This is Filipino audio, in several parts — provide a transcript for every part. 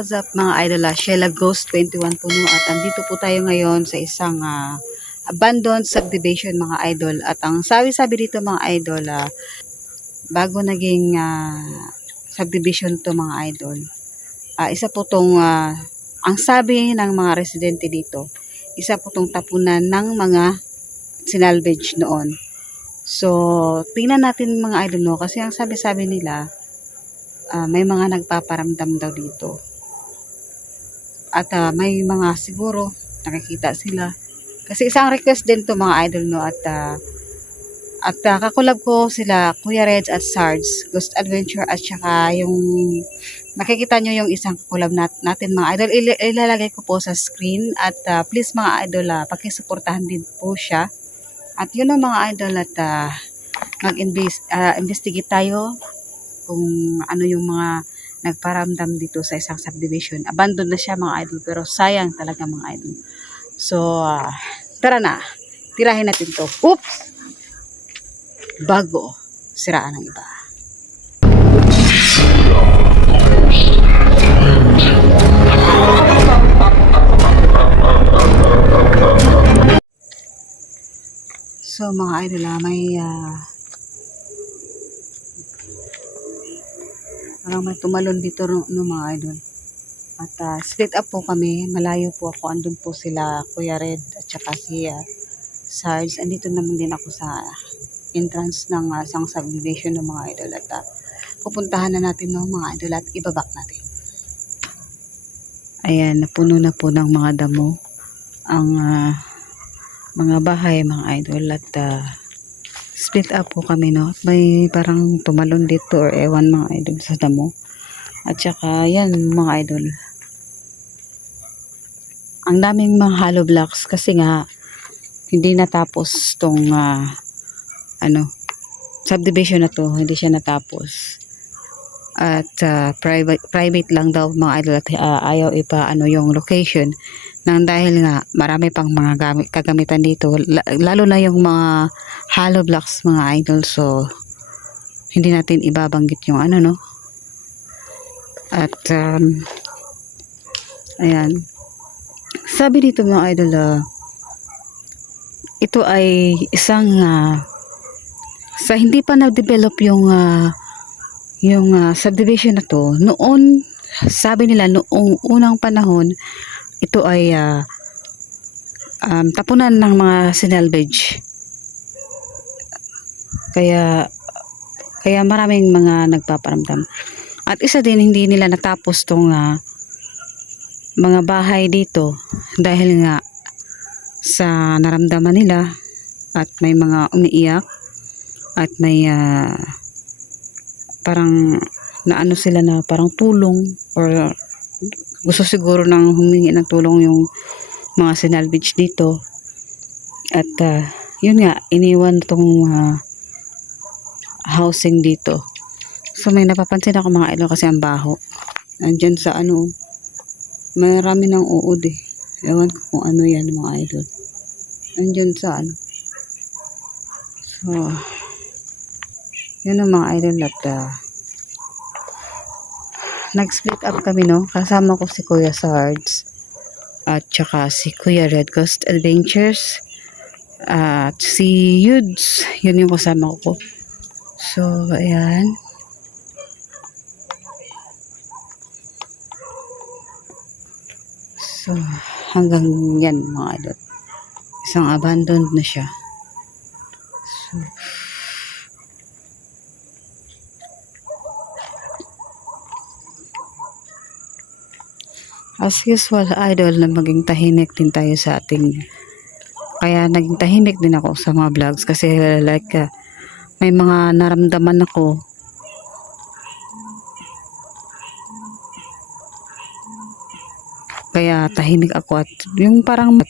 what's up mga idol? Sheila Ghost 21 po no, at andito po tayo ngayon sa isang abandoned subdivision mga idol. At ang sabi-sabi dito mga idol, bago naging subdivision to mga idol, isa po tong, ang sabi ng mga residente dito, isa po tong tapunan ng mga sinalvage noon. So, tingnan natin mga idol no, kasi ang sabi-sabi nila, may mga nagpaparamdam daw dito. At may mga siguro nakikita sila. Kasi isang request din to mga idol no, at kakulab ko sila Kuya Reg at Sarge Ghost Adventure, at saka yung nakikita nyo yung isang kakulab natin mga idol, ilalagay ko po sa screen. At please mga idol, pakisuportahan din po siya. At yun mga idol, at mag-investigate tayo kung ano yung mga nagparamdam dito sa isang subdivision. Abandoned na siya mga idol, pero sayang talaga mga idol. So, tara na. Tirahin natin to. Oops! Bago siraan ng iba. So, mga idol, parang may tumalon dito no mga idol. At split up po kami. Malayo po ako. Andun po sila Kuya Red at saka si Sarge. Andito naman din ako sa entrance ng isang subdivision ng mga idol. At pupuntahan na natin no mga idol, at ibabak natin. Ayan, napuno na po ng mga damo ang mga bahay mga idol. At split up po kami no. May parang tumalon dito or ewan mga idol sa damo. At saka yan mga idol, ang daming mga hollow blocks kasi nga hindi natapos tong subdivision na to, hindi siya natapos. At private lang daw mga idol, at ayaw ipa yung location nang dahil nga marami pang mga kagamitan dito, lalo na yung mga hollow blocks mga idol. So hindi natin ibabanggit yung no. At ayan, sabi dito mga idol, ito ay isang sa hindi pa na-develop yung subdivision na to noon. Sabi nila noong unang panahon, ito ay tapunan ng mga sinalvage. Kaya maraming mga nagpaparamdam. At isa din, hindi nila natapos tong mga bahay dito dahil nga sa naramdaman nila, at may mga umiiyak, at may parang naano sila na parang tulong, or gusto siguro nang humingi ng tulong yung mga sinalvage dito. At yun nga, iniwan tong housing dito. So may napapansin ako mga idol, kasi ang baho andyan sa marami ng uod ewan ko kung ano yan mga idol, andyan sa so yun ang mga idol. At nag-split up kami no, kasama ko si Kuya Sarge at saka si Kuya Red Ghost Adventures at si Yudes, yun yung kasama ko. So ayan, so hanggang yan mga idol, isang abandoned na siya. So as usual idol, na maging tahimik din tayo sa ating, kaya naging tahimik din ako sa mga vlogs kasi like may mga naramdaman ako. Kaya tahimik ako, at yung parang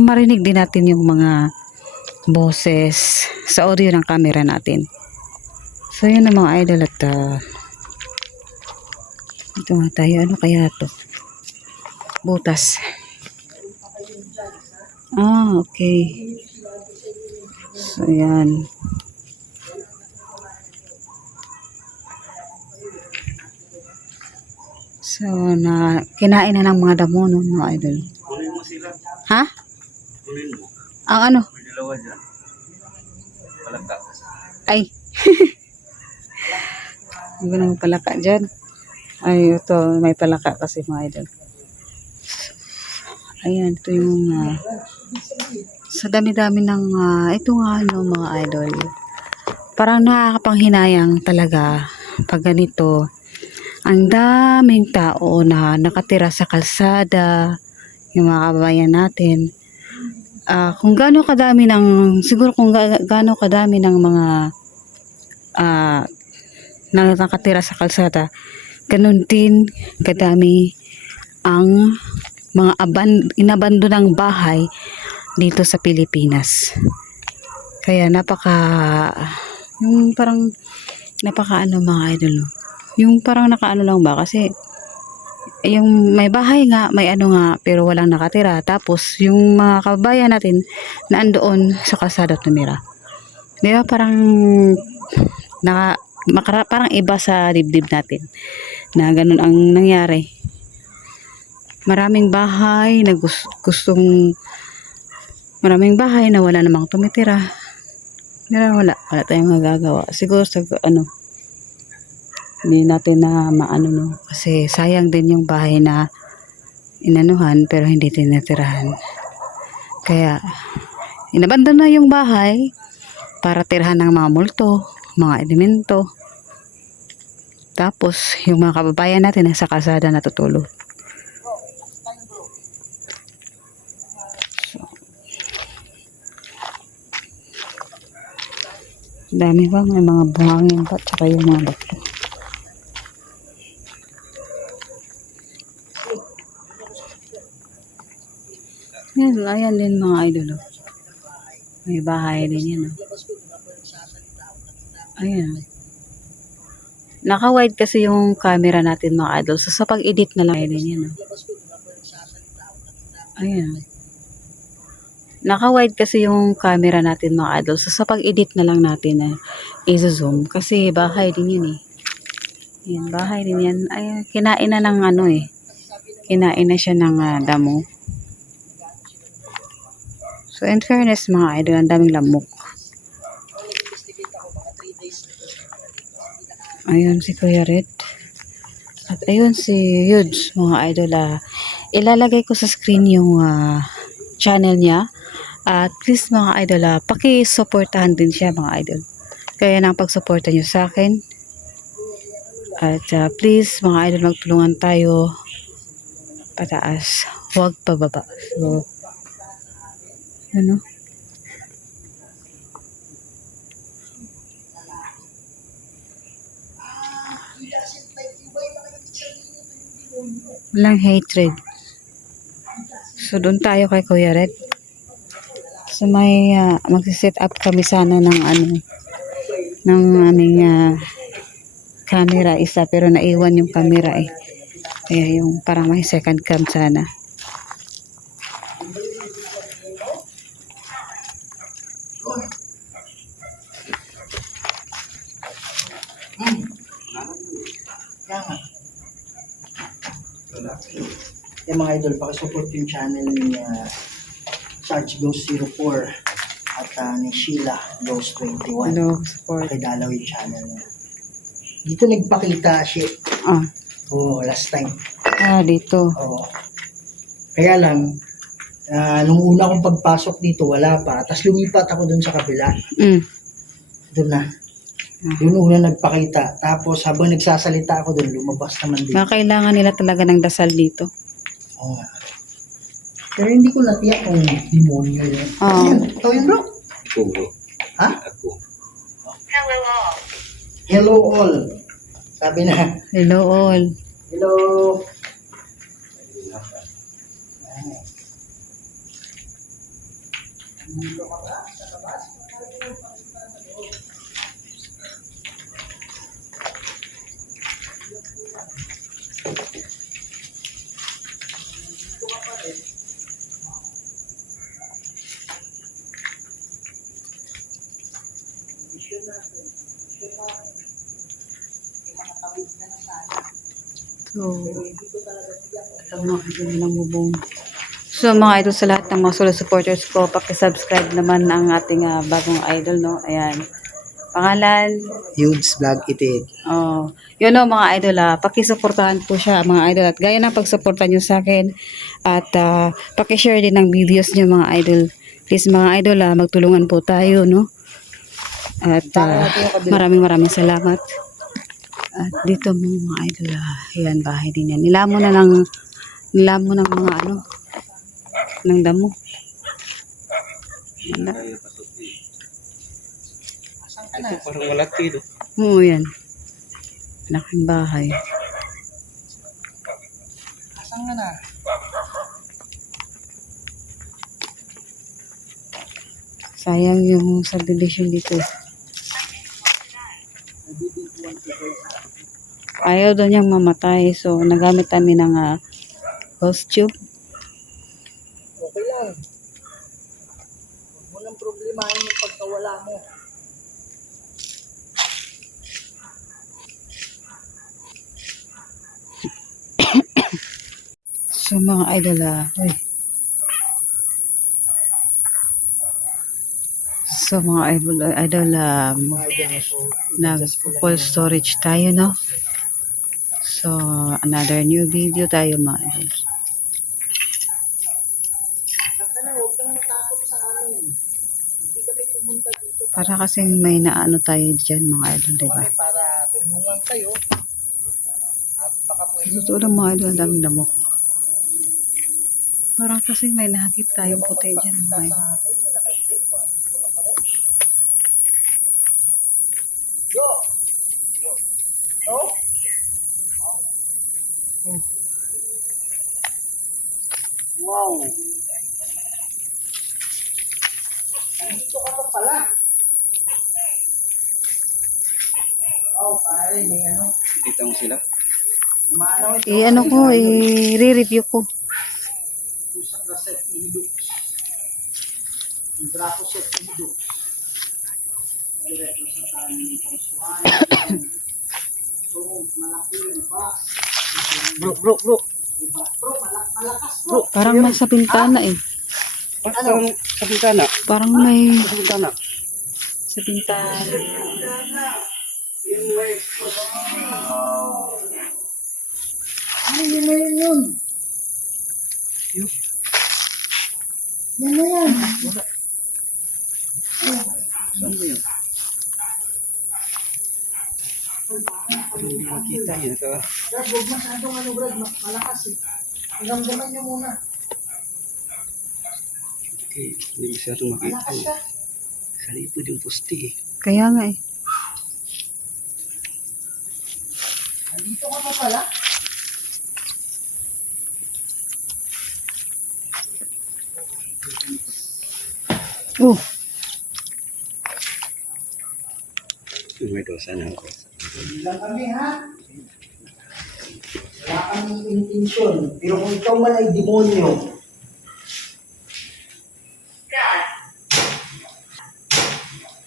marinig din natin yung mga boses sa audio ng camera natin. So yun ang mga idol. At ito nga tayo, ano kaya to? Butas. Okay. So yan. So, kinain na ng mga damo, no, mga idol. Kunin mo sila. Ha? Kunin mo. Ang ano? May dalawa dyan. Palaka. Ay. Hindi ko naman palaka dyan. Ay, ito, may palaka kasi mga idol. Ayan, ito yung sa dami-dami ng ito nga ano mga idol. Parang nakakapanghinayang talaga pag ganito. Ang daming tao na nakatira sa kalsada, yung mga kababayan natin. Kung gaano kadami ng, siguro kung gaano kadami ng mga na nakatira sa kalsada, ganun din kadami ang mga inabandonang bahay dito sa Pilipinas. Kaya yung parang napaka ano mga idol, no? Yung parang nakaano lang ba kasi yung may bahay nga, may ano nga, pero walang nakatira. Tapos yung mga kababayan natin na andoon sa kalsada tumira. Di ba parang parang iba sa dibdib natin na ganun ang nangyari. Maraming bahay na maraming bahay na wala namang tumitira. Pero wala tayong magagawa. Siguro sa ano, hindi natin na maano, no, kasi sayang din yung bahay na inanuhan pero hindi tinitirahan. Kaya inabandon na yung bahay para tirahan ng mga multo, mga elemento. Tapos yung mga kababayan natin nasa kalsada natutulog. Dami pa, may mga buhangin pa, tsaka yung mga bato. Yan, ayan din mga idol. May bahay din yan. Ayan. Naka-wide kasi yung camera natin mga idol. So sa pag-edit na lang din yan. Ayan. Naka-wide kasi yung camera natin mga idol. So sa pag-edit na lang natin i-zoom. Kasi bahay din yun eh. Ayan, bahay din yan. Ay, kinain na ng ano eh. Kinain na siya ng damo. So in fairness mga idol, ang daming lamok. Ayun si Kuya Red. At ayun si Yudes mga idol. Ilalagay ko sa screen yung channel niya. At please mga idol, paki-supportahan din siya mga idol. Kaya nang pag-suporta nyo sa akin. At please mga idol, magtulungan tayo pataas. Huwag pababa. So, ano? Walang hatred. So, doon tayo kay Kuya Red. So, may magsiset up kami sana ng ano, ng aming camera isa, pero naiwan yung camera eh. Kaya yung parang may second cam sana. Yung mga idol, pakisupport yung channel ni Sarge Ghost 04 at ni Sheila Ghost 21. Hello, support. Pakidalaw yung channel niya. Dito nagpakita siya. Last time. Dito. Kaya lang, nung una kong pagpasok dito, wala pa. Tapos lumipat ako dun sa kabila. Doon na. Doon una nagpakita. Tapos habang nagsasalita ako doon, lumabas naman din. Kailangan nila talaga ng dasal dito. Pero hindi ko natiyak kung demonyo yun. Ito yun bro? Ako bro. Ha? Ako. Hello all. Sabi na. Hello all. Hello. So, mga idol ng bubong. So mga idol, sa lahat ng mga solo supporters ko, paki-subscribe naman ang ating bagong idol, no? Ayan. Pangalan, Huge Vlog Itit. oh, yun no, mga idol, paki-suportahan po siya, mga idol. At gaya ng pag-suporta nyo sa akin, at paki-share din ng videos nyo, mga idol. Please, mga idol, magtulungan po tayo, no? At maraming salamat. At dito mga idol, ayan, bahay din yan. Nilamon ng mga ano, ng damo. Ayan na. Kaya pasok eh. Ito parang malaki do. Oo, yan. Laking bahay. Asan ka na? Sayang yung subdivision dito. Ayaw daw niyang mamatay. So, nagamit kami ng hose tube. Okay lang. Huwag mo nang problemahin yung pagkawala mo. So, mga idol, So, mga idol, nag-full storage tayo, no? So, another new video tayo, mga idol. Para kasing may naano tayo dyan, mga idol, diba? Para tulungan kayo. At baka pwede Totoo lang, mga idol, ang daming lamok. Parang kasing may nahagip tayong puti dyan, mga idol. Wow! Nandito ka pa pala. Wow, pare, may ano. Kita mo sila. Umano ito. I-ano ko, i-review ko. Pusak na set ni Hilux. Yung Draco set ni Hilux. Diretso sa tanin ng Swan. So, malaki yung box. Bro. Bro, malakas bro. Parang may sa bintana eh. Parang sa bintana. Parang may Sa bintana. sa bintana. Ano yun na yun? Yan na yan. Saan ba yun? Hindi makita yun. Ito. Brad, huwag masyadong ano Brad, malakas eh. Iramdaman nyo muna. Okay, hindi masyadong makita. Malakas siya. Sa likod yung poste eh. Kaya nga eh. Nandito ka pa pala. Oh, May dosa na ako. Bilang kami ha. Wala kaming intensyon. Pero kung ikaw man ay demonyo,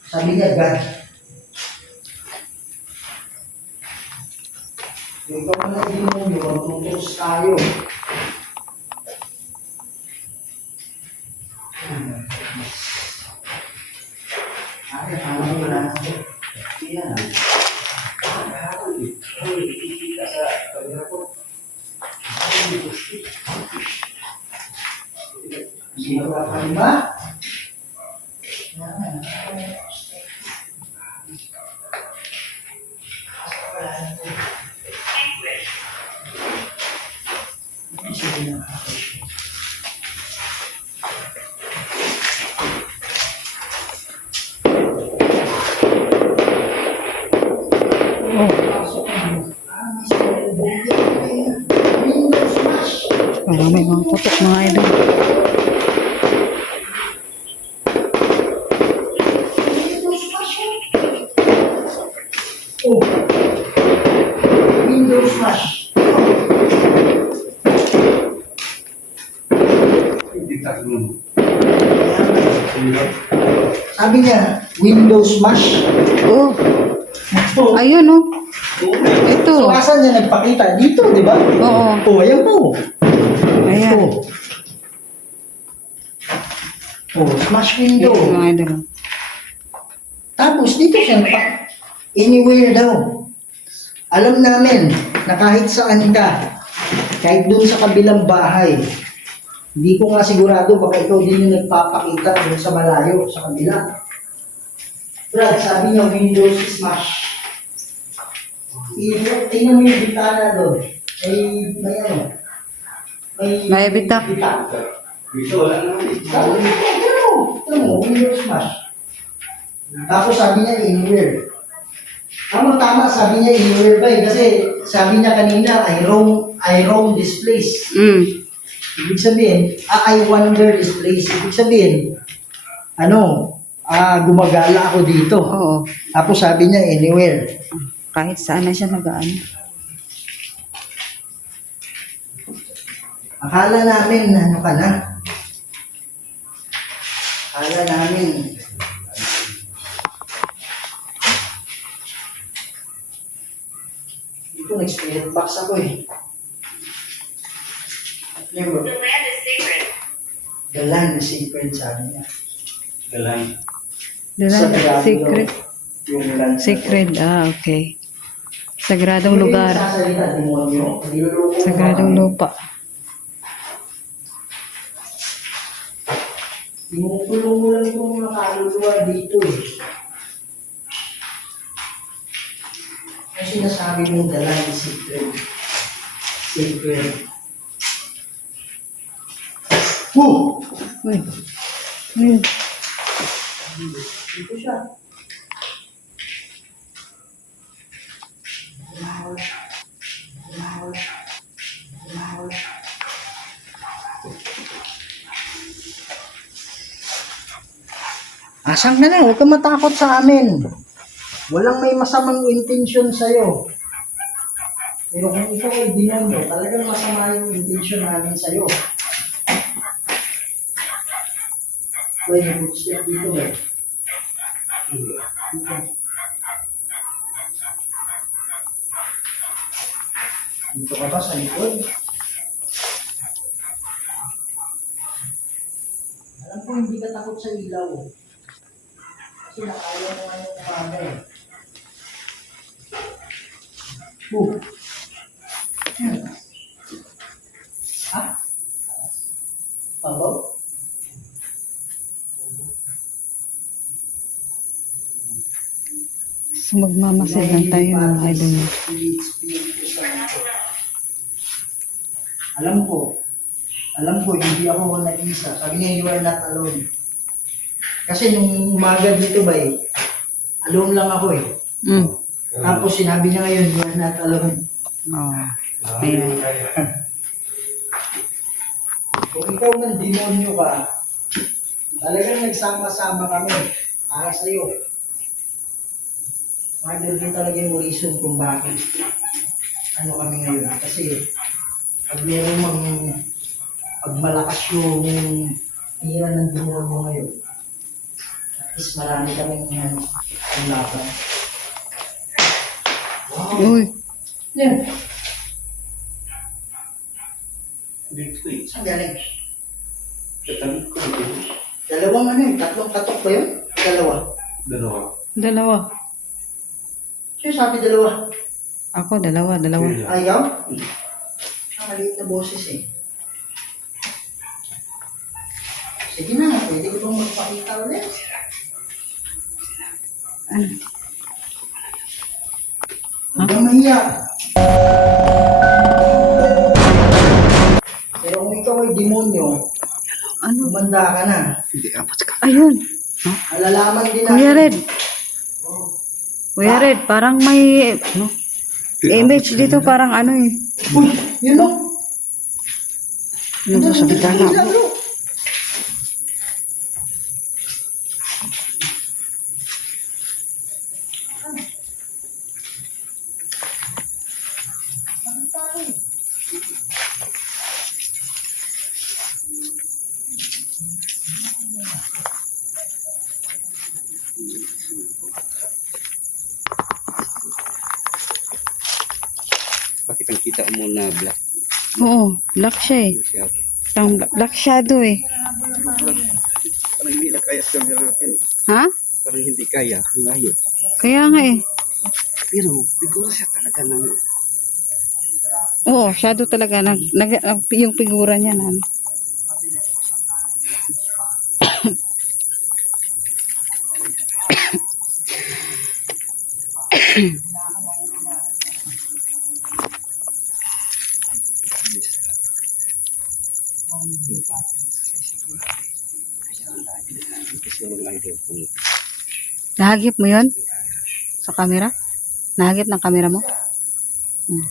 sabi niya, God. Kung ikaw man ay demonyo, magtutuos tayo. Ay, alam mo na. Yan. Sino ka pa lima? parang may mga putok, mga idol. Oh. Windows Smash. Hindi tayo. Sabi niya, Windows Smash. Oh, Oh. ayun oh. Ito. So, asan niya nagpakita? Dito, di ba? Oo. Oh, ayan po. Ayan. Oh. Oh, smash window. Ito mga idol. Tapos dito siya anywhere daw. Alam namin na kahit saan ka, kahit dun sa kabilang bahay, hindi ko nga sigurado baka ikaw din yung nagpapakita dun sa malayo, sa kabila. Brad, sabi niya Windows smash. Tingnan mo yung bitana doon. May ano? May bitak. Dito wala naman eh. Tingnan mo, Windows smash. Tapos sabi niya anywhere. Tama, sabi niya anywhere ba eh. Kasi sabi niya kanina, I roam this place. Ibig sabihin, I wonder this place. Ibig sabihin, gumagala ako dito. Oo. Tapos sabi niya anywhere. Kahit saan na siya nagaan. Akala namin na ano ka na. Akala namin. Dito nag-spirit box ako eh. Remember? The land is sacred, sabi niya. Galay. Diba? Secret. Yung land. Secret. Okay. Sagradong lugar. Sasalita, demonyo. Niloloko mo Sagradong kami. lupa. Tinutulong mo lang itong mga kaluluwa dito eh. Ang sinasabi mo, the land is sacred. Sacred. Woo! Uy. Uy. Dito siya. Asang ka na, huwag ka matakot sa amin. Walang may masamang intensyon sa'yo. Pero kung ikaw ay demonyo, talagang masama yung intensyon namin sa'yo. Pwede mo step dito eh. Dito. Dito ka ba sa likod? Alam ko hindi ka takot sa ilaw. Kasi nakaya mo nga yung umaga eh. Ha? Pabaw? So magmamasid lang tayo mga idol. Alam ko, hindi ako nag-isa. Sabi niya, you are not alone. Kasi nung umaga dito ba eh, alone lang ako eh. Tapos sinabi niya ngayon, you are not alone. Oh. Ayan. Kung ikaw ng demonyo ka, talagang nagsama-sama kami para sa'yo. Maganda din talaga yung reason kung bakit ano kami ngayon. Kasi pag merong pag malakas yung tira ng demonyo ngayon, at least marami kaming ang laban. Uy. Yan. Dito eh. Saan galing? Katabi ko dito. Dalawang tatlong katok ba yun? Dalawa. Dalawa. Dalawa. Sino sabi dalawa? Ako, dalawa. Ayaw? Ang maliit na boses eh. Sige na, pwede ko bang magpakita ulit? Ano? Huwag kang mahiya. Pero kung ikaw ay demonyo, Ano? umanda ka na. Hindi abot ka. Ayun. Malalaman din natin. Kuya Red. Kuya Red, parang may image dito, parang ano eh. Uy, yun o. Yung sa bitana. mo na black. Oo, black siya eh. Siya. Black shadow eh. Parang hindi na kaya sa camera natin. Ha? Parang hindi kaya. Layo. Kaya nga eh. Pero, siguro siya talaga ng Oo, shadow talaga. Yung figura niya na. kasulong idol kung Nahagip mo yon sa camera? Nahagip ng camera mo? Hmm.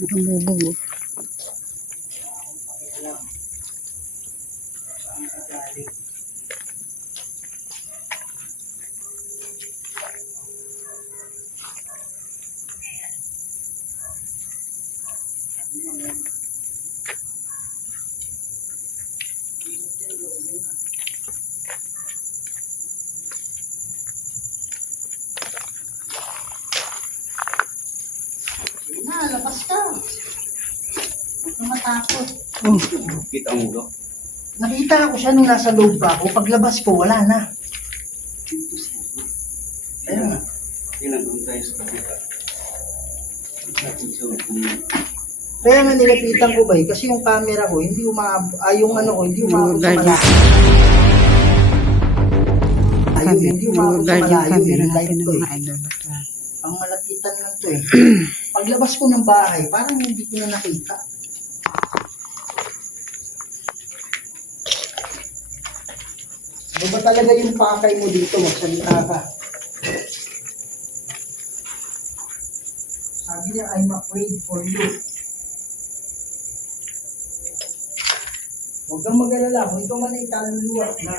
Bubog. Labas ka. Huwag kang matakot. Oh, kita mo ba? Nakita ko siya nung nasa loob pa ako. Paglabas ko, wala na. Ayun nga. Kailan doon tayo sa kapita. Natin siya kung Kaya nga nilapitan ko ba eh, kasi yung camera ko, hindi yung ano ko, hindi umaabot sa Guard malayo. Ayun, hindi umaabot sa guard yung malayo camera yung natin light ng ko eh. mga idol. Ang malapitan lang to eh. Paglabas ko ng bahay, parang hindi ko na nakita. Ano ba talaga yung pakay mo dito? Magsalita ka. Sabi niya, I'm afraid for you. Huwag kang mag-alala. Kung ito man ay kaluluwa na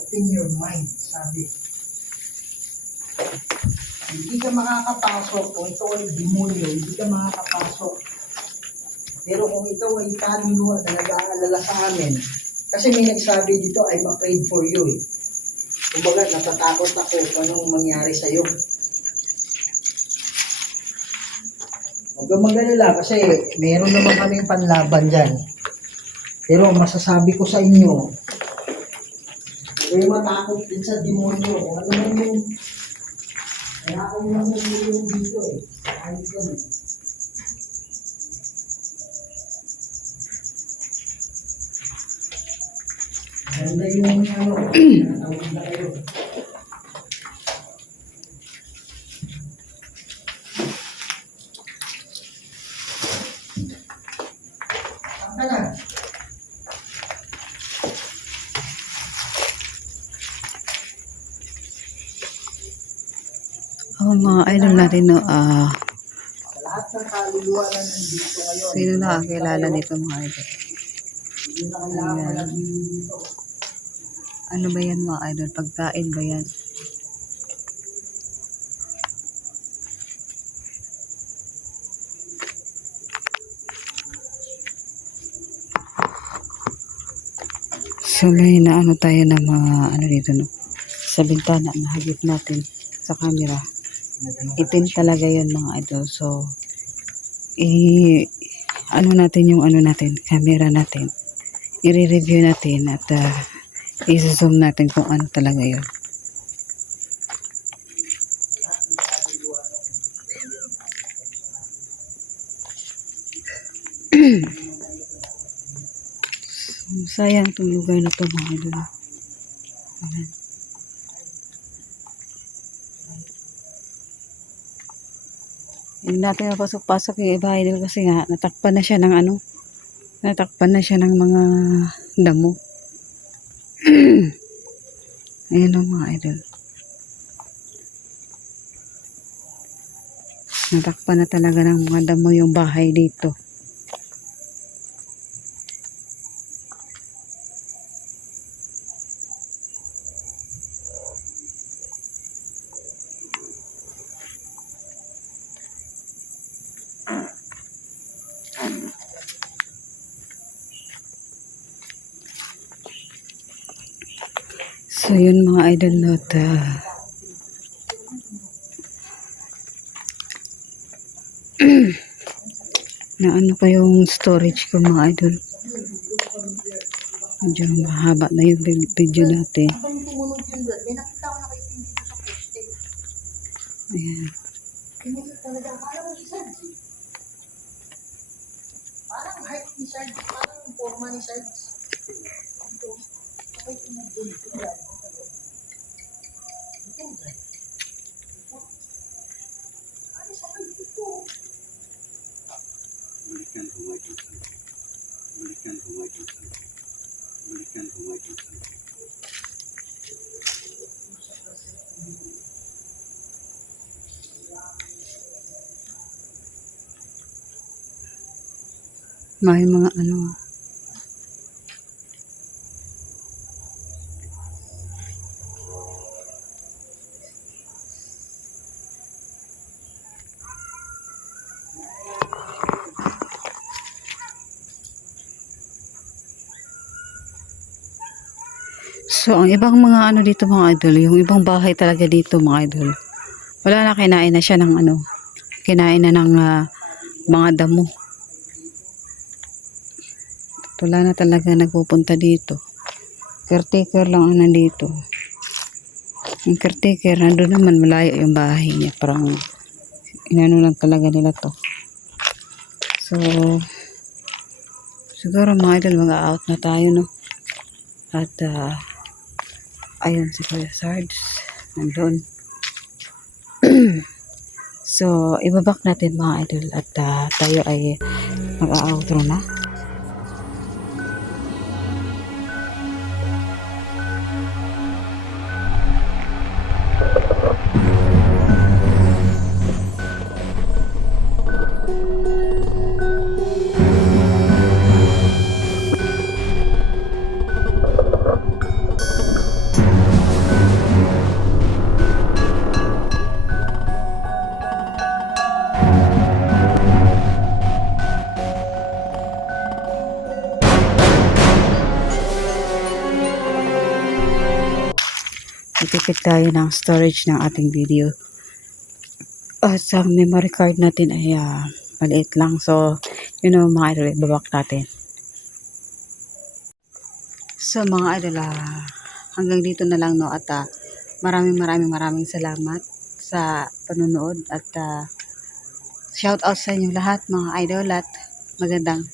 open your mind, sabi. Hindi ka makakapasok. Kung ito ay demonyo, hindi ka makakapasok. Pero kung ito ay kaluluwa na nag-aalala sa amin, kasi may nagsabi dito, I'm afraid for you eh. Kumbaga, natatakot ako kung anong mangyari sa'yo. Huwag kang mag-alala kasi meron naman kaming panlaban dyan. Pero masasabi ko sa inyo, huwag matakot din sa demonyo. Kung ano man yung kaya ako yung nangulong dito eh. Ayos yan eh. Ganda yung ano, natawag na kayo. Saan ka na? Oh, mga idol natin, no, Sa lahat ng kaluluwa na nandito ngayon. sino nakakilala nito mga idol? Hindi na kailangan malagin dito. Ano ba yan mga idol? Pagkain ba yan? So may naano tayo ng mga ano dito, no? Sa bintana na hagip natin sa camera. Itim talaga yun mga idol. So ano natin yung ano natin, camera natin. I-review natin at i-zoom natin kung ano talaga yun. Sayang itong lugar na ito mga idol. Ayan. Hindi natin mapasok-pasok yung iba idol kasi nga natakpan na siya ng ano, natakpan na siya ng mga damo. Ayan o mga idol. Natakpan na talaga ng mga damo yung bahay dito. So yun mga idol note. Na ano ko yung storage ko mga idol. Medyo mahaba na yung video natin. Habang tumunog yun doon, may nakita ko na kayo dito sa poste. Ayan. Tumunog talaga. Parang si Sarge. Parang heart ni Sarge. Parang forma ni Sarge. Ito. Okay, tumunog. Balikan ko may tusan. Balikan ko may tusan. Balikan ko may tusan. May mga ano. So, ang ibang mga ano dito mga idol, yung ibang bahay talaga dito mga idol. Wala na, kinain na siya ng ano, kinain na ng mga damo. Wala na talaga nagpupunta dito. Caretaker lang ang nandito. Yung caretaker, nandun naman malayo yung bahay niya. Parang inano lang talaga nila to. So, siguro mga idol, mag-out na tayo, no? At, ayun si Kuya Sarge. Nandun. So, ibabak natin mga idol. At tayo ay mag-outro na. Itipid tayo ng storage ng ating video. At sa memory card natin ay maliit lang. So, you know mga idol, ibabak natin. So mga idol, hanggang dito na lang, no? At maraming salamat sa panunood. At shout out sa inyo lahat mga idol. At magandang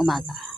umaga.